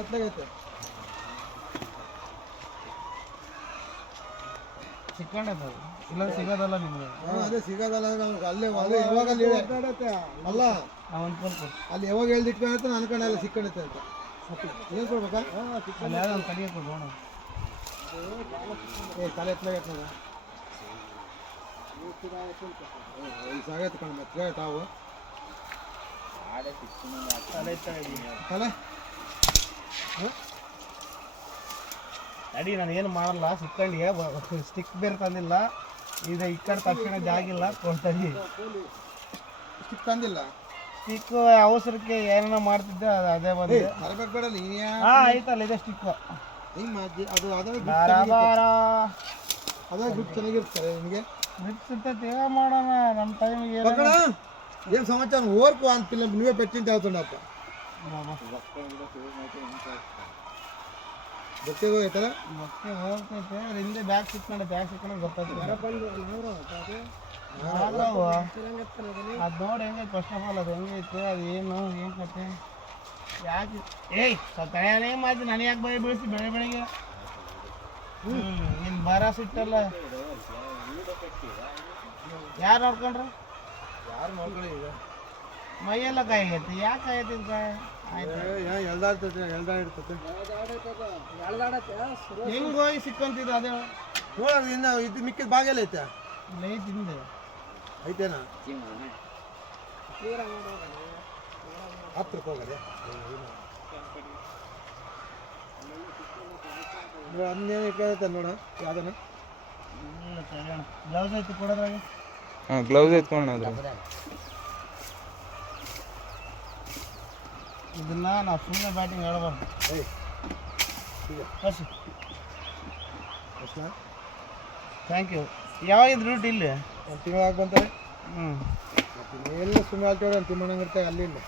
ಎತ್ತಲಾಗೈತೆ ಸಿಕ್ಕಂಡೈತೆ ಇಲ್ಲ ಸಿಗೋದಲ್ಲ ನಿಮ್ಗೆ. ಅದೇ ಸಿಗೋದಲ್ಲ ನಮ್ಗೆ ಅಲ್ಲೇ ಅಲ್ಲೇ ಯಾವಾಗ ಅಲ್ಲಿ ಅಲ್ಲ ಅಲ್ಲಿ ಯಾವಾಗ ಹೇಳ್ದಿಟ್ಕೊಂಡೈತೆ ನಾನು ಅನ್ಕೊಂಡಲ್ಲ ಸಿಕ್ಕಂಡೈತೆ ಅಂತ ಏನು ಕೊಡ್ಬೇಕಾ ಅಲ್ಲಿ ಯಾವ್ದು ಒಂದು ಕಡಿಗೆ ಕೊಡ್ಬೋಣ. ಏ ತಲೆ ಎತ್ತಲಾಗೈತೆ ನೋಡ ಸಾಗೈತೆ ಕಣ ಮತ್ತೆ ತಾವು ತಲೆ ಅಡಿ ನಾನು ಏನು ಮಾಡಲ್ಲ ಸಿಕ್ಕಂಡಿಗೆ ಸ್ಟಿಕ್ ಬೇರೆ ತಂದಿಲ್ಲ ಈಗ ಈ ಕಡೆ ತಕ್ಷಣ ಜಾಗಿಲ್ಲ ಕೊಡ್ತಾನೆ ಸ್ಟಿಕ್ ತಂದಿಲ್ಲ ಸ್ಟಿಕ್ ಅವಸರಕ್ಕೆ ಏನೇನೋ ಮಾಡ್ತಿದ್ದೆ ಅದೇ ಬಂದು ತರಬೇಕು ಬೇಡ ನೀನು ಆಯ್ತಲ್ಲ ಇದೆ ಸ್ಟಿಕ್ ಅದು ಅದೇ ಗ್ರೂಪ್ ಚೆನ್ನಾಗಿರ್ತಾರೆ ನಿಮಗೆ ಗ್ರಿಪ್ಸ್ ಇರ್ತೈತಿ ಮಾಡೋಣ ನಮ್ಮ ಟೈಮಿಗೆ ಏನು ಸಮಾಚಾರ ಓರ್ಕು ಅಂತಿಲ್ಲ ನೀವೇ ಪೆಟ್ಟಿಂಟ ಯಾವ್ತಂಡಪ್ಪ ಬಟ್ಟೆ ಹೋಗೈತಲ್ಲ ಮತ್ತೆ ಹೋಗ್ತೈತೆ ಅದು ಹಿಂದೆ ಬ್ಯಾಗ್ ಸಿಕ್ಕೊಂಡು ಗೊತ್ತಾಯ್ತು ಅದು ನೋಡಿ ಹೆಂಗೈತೆ ಫಸ್ಟ್ ಆಫ್ ಆಲ್ ಅದು ಹೆಂಗೈತೆ ಅದು ಏನು ಕತೆ ಯಾಕೆ ಏಯ್ ತಯಾರೇ ಮಾಡಿ ನನಗೆ ಯಾಕೆ ಬೈ ಬೀಳಿಸಿ ಬೆಳಿಗ್ಗೆ ನಿನ್ನ ಬರ ಸಿಟ್ಟಲ್ಲ ಯಾರು ನೋಡ್ಕೊಂಡ್ರೆ ಯಾರು ನೋಡ್ಕೊಳ್ಳಿ ಈಗ ಮೈಯೆಲ್ಲ ಕಾಯಿಗೈತಿ ಯಾಕೆ ಕಾಯೈತಿ ಕಾಯಿ ಎಳ್ದಾಡ್ತೈತೆ ಹೆಂಗೆ ಹೋಗಿ ಸಿಕ್ಕಂತಿದ್ದು ಅದೇ ನೋಡೋದು ಇನ್ನು ಇದು ಮಿಕ್ಕಿದ ಬಾಗಿಲು ಐತೆ ಇಲ್ಲ ಐತಿ ಹಿಂದೆ ಐತೇನಾ ಹತ್ರಕ್ಕೆ ಹೋಗದೆ ಅದನ್ನೇನು ಕೇಳುತ್ತೆ ನೋಡ ಯಾವ್ದನ ಗ್ಲೌಸ್ ಐತಿ ಕೊಡೋದ್ರಾಗ ಗ್ಲೌಸ್ ಎತ್ಕೊಂಡು ಇದನ್ನ ನಾವು ಸುಮ್ಮನೆ ಬ್ಯಾಟಿಂಗ್ ಆಡಬಾರ್ದು. Thank you. ಯಾವಾಗಿದ್ದು ರೂಟ್ ಇಲ್ಲಿ ಒಂದು ತಿಂಗಳಾಗಿ ಬಂತಾರೆ. ಎಲ್ಲ ಸುಮ್ಮನೆ ಆಗ್ತೇವೆ ಅಂತ ತಿಮ್ಮಣ್ಣಂಗಿರ್ತಾರೆ ಅಲ್ಲಿ ಇಲ್ಲ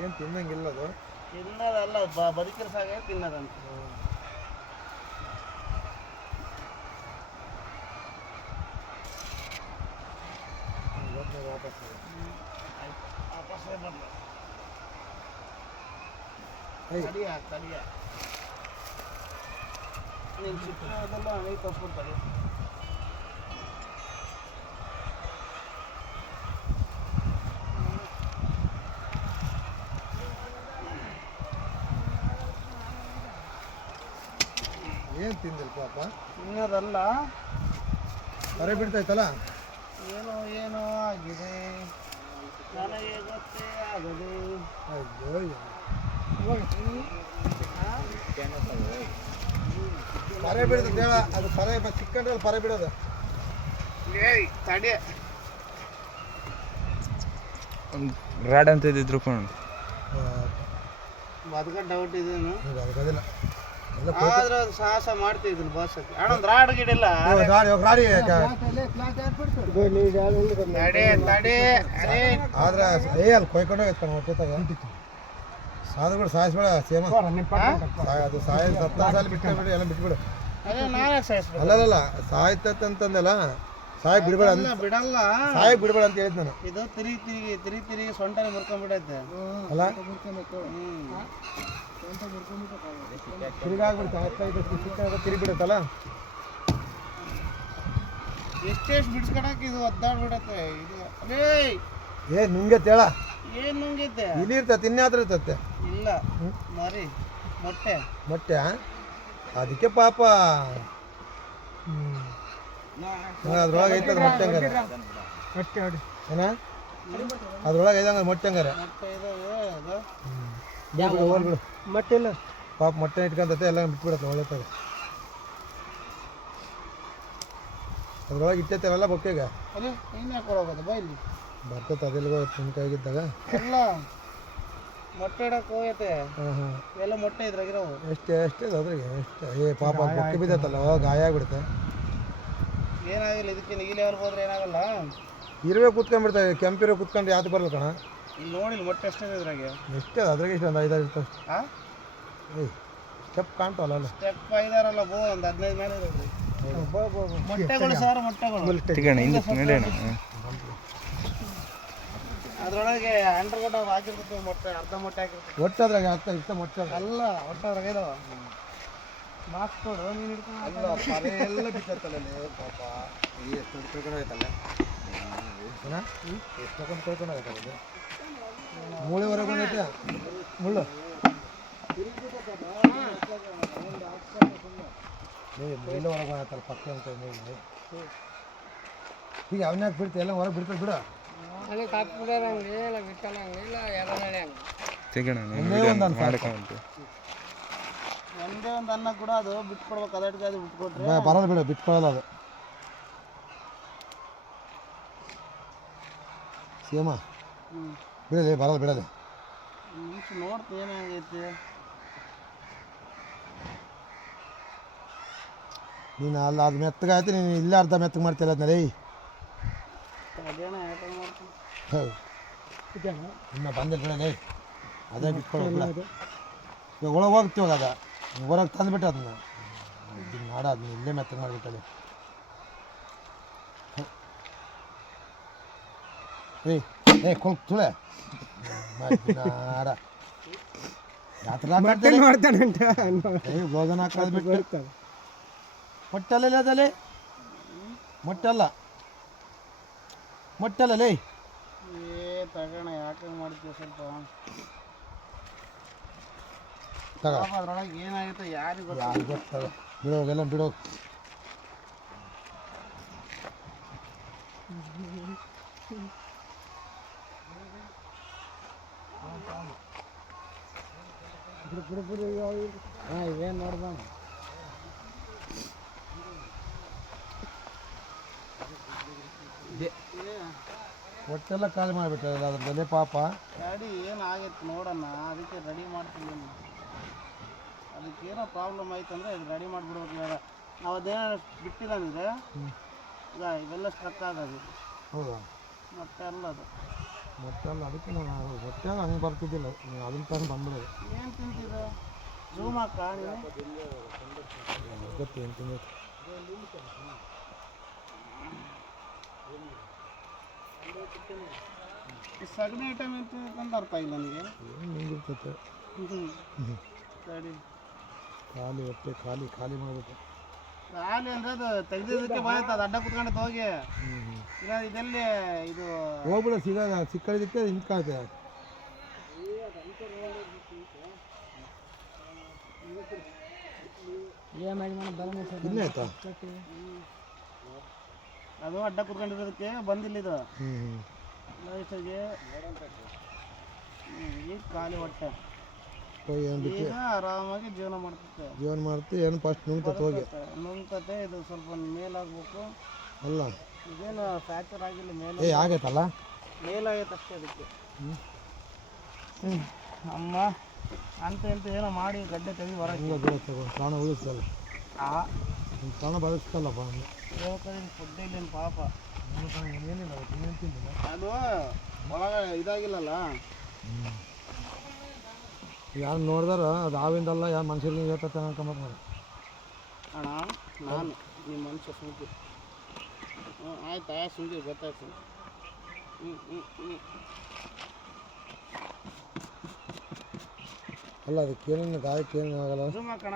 ಏನು ತಿನ್ನಂಗಿಲ್ಲ ಅದು ತಿನ್ನೋದಲ್ಲ ಬದುಕಿರ ಸಾಗ ತಿನ್ನೋದಂತ ತಡಿಯ ನೀನು ಸಿಕ್ಕೋದೆಲ್ಲ ಐದು ತೋರಿಸ್ಬಿಡ್ತಾರೆ. ಏನು ತಿಂದಿಲ್ಲ ಪಾಪ ತಿನ್ನೋದಲ್ಲ ಹೊರೆ ಬಿಡ್ತೈತಲ್ಲ ಏನೋ ಆಗಿದೆ ನನಗೆ ಗೊತ್ತೇ ಆಗದೆ. ಅಯ್ಯೋ ಪರೆ ಬಿಡ್ತೈತೆ ಹೇಳ ಅದು ಪರೆ ಚಿಕ್ಕಂಡ್ರೆ ಪರೆ ಬಿಡೋದು ತಡಿ ರಾಡ್ ಅಂತ ಇದ್ದಿದ್ರು ಬದುಕ ಡೌಟ್ ಇದೇನು ಅದಕ್ಕೋದಿಲ್ಲ ಆದ್ರೆ ಒಂದು ಸಾಹಸ ಮಾಡ್ತಿದ್ದೀನಿ ಬಸ್ಸಕ್ಕೆ ಅಣ್ಣ ಒಂದು ರಾಡ್ ಗಿಡಿಲ್ಲ ಆದ್ರೆ ಏ ಅಲ್ಲಿ ಕೊಯ್ಕೊಂಡು ಹೋಗ್ತಾನೆ ಹೊಟ್ಟೆತಾಗ ಆದ್ರೂ ಕೂಡ ಸಾಯಿಸ್ಬೇಡ ಸೇಮ ಅದು ಸಾಯ ಸತ್ತ ಸಾಲ ಬಿಟ್ಬಿಡು ಎಲ್ಲ ಬಿಟ್ಬಿಡು ಅಲ್ಲಲ್ಲ ಸಾಯ್ತಂತಂದಲ್ಲ ಸಾಯಕ್ ಬಿಡ್ಬೇಡ ಬಿಡಲ್ಲ ಸಾಯಕ್ ಬಿಡ್ಬೇಡ ಅಂತ ಹೇಳಿದ್ ನಾನು ಇದು ತಿರುಗಿ ಸೊಂಟನೆ ಮುರ್ಕೊಂಡ್ಬಿಡೈತೆ ಅಲ್ಲ ತಿರುಗಾಗ್ಬಿಡುತ್ತೆ ತಿರುಗಿಬಿಡುತ್ತಲ್ಲ ಎಷ್ಟೆಷ್ಟು ಬಿಡ್ಸ್ಕೊಳಕ್ ಇದು ಒದ್ದಾಡ್ಬಿಡತ್ತೆ ಇದು ಏ ನುಂಗೆ ತೇಳ ಏನ್ ನುಂಗೈತೆ ಇಲ್ಲಿ ಇರ್ತತೆ ಇನ್ಯಾವ್ದು ಇರ್ತತೆ ಇಲ್ಲ ಮರಿ ಮೊಟ್ಟೆ ಅದಕ್ಕೆ ಪಾಪ ಅದ್ರೊಳಗೆ ಐತದ ಮೊಟ್ಟೆ ಹಂಗಾರೆ ಏನ ಅದ್ರೊಳಗೆ ಐದಂಗ ಮೊಟ್ಟೆ ಹಂಗಾರೆ ಬಿಡು ಮೊಟ್ಟೆ ಇಲ್ಲ ಪಾಪ ಮೊಟ್ಟೆ ಇಟ್ಕೊಂತತೆ ಎಲ್ಲ ಬಿಟ್ಬಿಡತ್ತೆ ಒಳ್ಳೆತಾಗ ಅದ್ರೊಳಗೆ ಇಟ್ಟೈತೆಲ್ಲ ಬೊಕ್ಕೆಗೆ ಬರ್ತೈತೆ ಅದೆಲ್ಲ ನಿಮ್ಕಾಗಿದ್ದಾಗ ಎಲ್ಲ ಮೊಟ್ಟೆ ಇಡಕ್ಕೆ ಹೋಗೈತೆ ಎಲ್ಲ ಮೊಟ್ಟೆ ಇದ್ರಾಗಿರೋವು ಎಷ್ಟೇ ಅದ್ರಿಗೆ ಎಷ್ಟು ಏ ಪಾಪ ಬೊಕ್ಕೆ ಬಿದ್ದತ್ತಲ್ಲ ಗಾಯ ಆಗ್ಬಿಡುತ್ತೆ ಏನಾಗಿಲ್ಲ ಇದಕ್ಕೆ ಈ ಲೆವೆಲ್ ಹೋದ್ರೆ ಏನಾಗಲ್ಲ ಇರುವೆ ಕೂತ್ಕೊಂಡ್ಬಿಡ್ತಾವೆ ಕೆಂಪಿರೋ ಕೂತ್ಕೊಂಡು ಯಾವ್ದು ಬರಲ್ಲ ಕಣ ಇಲ್ಲಿ ನೋಡಿಲ್ಲ ಮೊಟ್ಟೆ ಎಷ್ಟಿದೆ ಇದ್ರಾಗೆ ಎಷ್ಟೇ ಅದ್ರಾಗೆ ಇಷ್ಟ ಒಂದು 5-6 ಇರ್ತವೆ ಏಯ್ ಸ್ಟೆಪ್ ಕಾಣ್ತಾವಲ್ಲ ಸ್ಟೆಪ್ 5-6 ಅಲ್ಲ ಒಂದು 15 ಮೇಲೆ ಇರೋದು ಮೊಟ್ಟೆಗಳು ಸರ್, ಮೊಟ್ಟೆಗಳು ತಿಗೋಣ ಹಿಂದಕ್ಕೆ ನಡೆಯೋಣ. ಅದ್ರೊಳಗೆ ಅಂಡರ್ಗೋಟ ಹಾಕಿರ್ತದೆ ಮೊಟ್ಟೆ, ಅರ್ಧ ಮೊಟ್ಟೆ ಹಾಕಿರ್ತದೆ. ಒಟ್ಟು ಅದ್ರಾಗ ಆಗ್ತಾ ಇಷ್ಟ ಮೊಟ್ಟೆ ಅಲ್ಲ ಒಟ್ಟು ಅದ್ರಾಗ ಇದಾವ. ಮಾಸ್ಕ್ ಕೊಡು, ನೀನು ಹಿಡ್ಕೊಂಡು ಅಲ್ಲ ಪರೆ ಎಲ್ಲ ಬಿಚ್ಚತ್ತಲ್ಲ ಪಾಪ. ಎಷ್ಟು ತಿಳ್ಕೊಂಡು ಹೋಯ್ತಲ್ಲ ಎಷ್ಟು ತಗೊಂಡು ತಿಳ್ಕೊಂಡು ಹೋಯ್ತಲ್ಲ ಮೂಳೆ ಹೊರಗೆ ಬಂದೈತೆ ಮುಳ್ಳು. ಮುಳ್ಳು ಹೊರಗೆ ಬಂದೈತಲ್ಲ ಪಕ್ಕ ಅಂತ ಮುಳ್ಳು. ಈಗ ಅವನ್ಯಾಕ ಬಿಡ್ತೀವಿ ಎಲ್ಲ ಹೊರಗೆ ಬಿಡ್ತಾರೆ ಬಿಡ. ತಿಗೋಣ ಮಾಡ್ಕೊಂತ ಒಂದೇ ಒಂದು ಅನ್ನ ಕೂಡ ಅದು ಬಿಟ್ಕೊಡ್ಬೇಕು. ಅದಕ್ಕೆ ಅದು ಬಿಟ್ಕೊಟ್ರೆ ಬರಲ್ಲ ಬಿಡ, ಬಿಟ್ಕೊಳ್ಳಲ್ಲ ಅದು. ಸೇಮ ಬಿಡಲಿ, ಬರಲ್ಲ ಬಿಡಲಿ. ನಿಮಿಷ ನೋಡ್ತು ಏನಾಗೈತಿ. ನೀನು ಅಲ್ಲ ಅದು ಮೆತ್ತಗಾಯ್ತು, ನೀನು ಇಲ್ಲ ಅರ್ಧ ಮೆತ್ತಗೆ ಮಾಡ್ತಿಲ್ಲ ಅದನ್ನ. ಅದೇನೋ ಐಟಮ್ ಮಾಡ್ತೀನಿ. ಹೌದು ಇನ್ನು ಬಂದಿಲ್ಲ ಬಿಡಲೇ, ಅದೇ ಬಿಟ್ಕೊಳ್ಳೋ ಬಿಡ. ಇವಾಗ ಒಳಗೆ ಹೋಗ್ತೀವಾಗ ಅದ ಹೊರಗೆ ತಂದುಬಿಟ್ಟು ಅದನ್ನ ನಾಡ ಅದನ್ನ ಇಲ್ಲೇ ಮೆತ್ತಗೆ ಮಾಡಿಬಿಟ್ಟದೆ. ಕೊಳ್ ತುಳೆ ನಾಡ ಯಾವ ಮಾಡ್ತಾನಂಟ. ಭೋಜನ ಹಾಕೋದು ಬಿಟ್ಟು ಮೊಟ್ಟೆಲ್ಲ ಅದಲ್ಲಿ ಮೊಟ್ಟೆಲ್ಲ ಮೊಟ್ಟೆಲ್ಲೇ ತಗೋಣ. ಯಾಕೆ ಮಾಡ್ತೀವಿ ಸ್ವಲ್ಪ ತಗೋ. ಅದ್ರೊಳಗೆ ಏನಾಗುತ್ತೆ ಯಾರಿಗೆ ಗೊತ್ತ. ಯಾರು ಗೊತ್ತಲ್ಲ, ಬಿಡೋಗೆಲ್ಲ ಬಿಡೋ. ಏನು ನೋಡ್ದ ಒಟ್ಟೆಲ್ಲ ಖಾಲಿ ಮಾಡಿಬಿಟ್ಟಾರಲ್ಲ ಅದ್ರ ಬೆಲೆ ಪಾಪ. ಗಾಡಿ ಏನಾಗೈತೆ ನೋಡೋಣ, ಅದಕ್ಕೆ ರೆಡಿ ಮಾಡ್ತೀನಿ. ಅದಕ್ಕೇನೋ ಪ್ರಾಬ್ಲಮ್ ಆಯ್ತು ಅಂದರೆ ಇದು ರೆಡಿ ಮಾಡಿಬಿಡ್ಬೇಕು. ಇವಾಗ ನಾವು ಅದೇನೋ ಬಿಟ್ಟಿದಂದರೆ ಈಗ ಇವೆಲ್ಲ ಸ್ಟ್ರಕ್ ಆಗೋದು. ಹೌದಾ? ಮತ್ತೆ ಅಲ್ಲ ಅದು ಮೊಟ್ಟೆಲ್ಲ ಅದಕ್ಕೆ ನಾನು ಹೊಟ್ಟೆ ಹಂಗೆ ಬರ್ತಿದ್ದಿಲ್ಲ, ನೀವು ಅದನ್ನ ತಂದು ಬಂದ್ಬಿಡೋದು. ಏನು ತಿಂತಿದ್ದು ಝೂಮ್ ಹಾಕ ಗೊತ್ತು ಏನು ತಿಂದು. ಸಗಣಿ ಐಟಮ್ ಅಂತ ಅರ್ಥ ಇಲ್ಲ ನನಗೆ. ಏನು ಹಿಂಗಿರ್ತೈತೆ ಸರಿ ಖಾಲಿ ಹೊಟ್ಟೆ ಖಾಲಿ ಖಾಲಿ ಮಾಡಬೇಕು. ಖಾಲಿ ಅಂದರೆ ಅದು ತೆಗೆದಿದ್ದಕ್ಕೆ ಬಂದೈತೆ, ಅದು ಅಡ್ಡ ಕುತ್ಕೊಂಡೈತೆ ಹೋಗಿ. ಇಲ್ಲ ಇದೆಲ್ಲಿ ಇದು ಹೋಗ್ಬಿಡ ಸಿಗಾಗ ಸಿಕ್ಕಳಿದಕ್ಕೆ ನಿಂತ್ಕೊಳ್ತೆ. ಇಲ್ಲೇ ಆಯ್ತಾ? ಅದು ಅಡ್ಡ ಕುತ್ಕೊಂಡಿರೋದಕ್ಕೆ ಬಂದಿಲ್ಲ ಇದು. ಲೈಫಿಗೆ ಈಗ ಖಾಲಿ ಹೊಟ್ಟೆ ಏನು ಬಿಟ್ಟು ಈಗ ಆರಾಮಾಗಿ ಜೀವನ ಮಾಡ್ತೈತೆ. ಜೀವನ ಮಾಡ್ತೀವಿ ಏನು ಫಸ್ಟ್ ನುಂಗ್ತತೆ ಹೋಗಿ ನುಂಗ್ತತೆ. ಇದು ಸ್ವಲ್ಪ ಮೇಲಾಗಬೇಕು. ಅಲ್ಲ ಇದೇನು ಫ್ರ್ಯಾಕ್ಚರ್ ಆಗಿಲ್ಲ, ಮೇಲೆ ಆಗೈತಲ್ಲ, ಮೇಲಾಗೈತೆ ಅಷ್ಟೇ. ಅದಕ್ಕೆ ಅಮ್ಮ ಅಂತ ಎಂತ ಏನೋ ಮಾಡಿ ಗಡ್ಡೆ ತೆಗೆದು ಹೊರಗೆ ಹಂಗೆ ಬಿಡುತ್ತೆ ಪ್ರಾಣ ಉಳಿಸ್ತಲ್ಲ, ಪ್ರಾಣ ಬದುಕಿಸ್ತಲ್ಲಪ್ಪ. ಫುಡ್ ಇಲ್ಲೇನು ಪಾಪ. ಏನಿಲ್ಲ ಇನ್ನೇನು ತಿಂದಿಲ್ಲ. ಅದು ಒಳಗೆ ಇದಾಗಿಲ್ಲಲ್ಲ. ಯಾರು ನೋಡಿದಾರ ಅದು ಆವಿಂದಲ್ಲ, ಯಾರು ಮನುಷ್ಯರಿಗೆ ಹೇಳ್ತತೆ ಅನ್ಕೊಂಬ ನೋಡಿ. ಅಣ್ಣ ನಾನು ನಿಮ್ಮ ಮನುಷ್ಯ ಸುಂಕಿ. ಆಯ್ತಾ ಸುಂಕಿ ಗೊತ್ತಾಯ್ತು. ಅಲ್ಲ ಅದಕ್ಕೇನೇನು ಗಾಯಕ್ಕೆ ಏನೂ ಆಗಲ್ಲ. ಝೂಮ್ ಹಾಕೋಣ.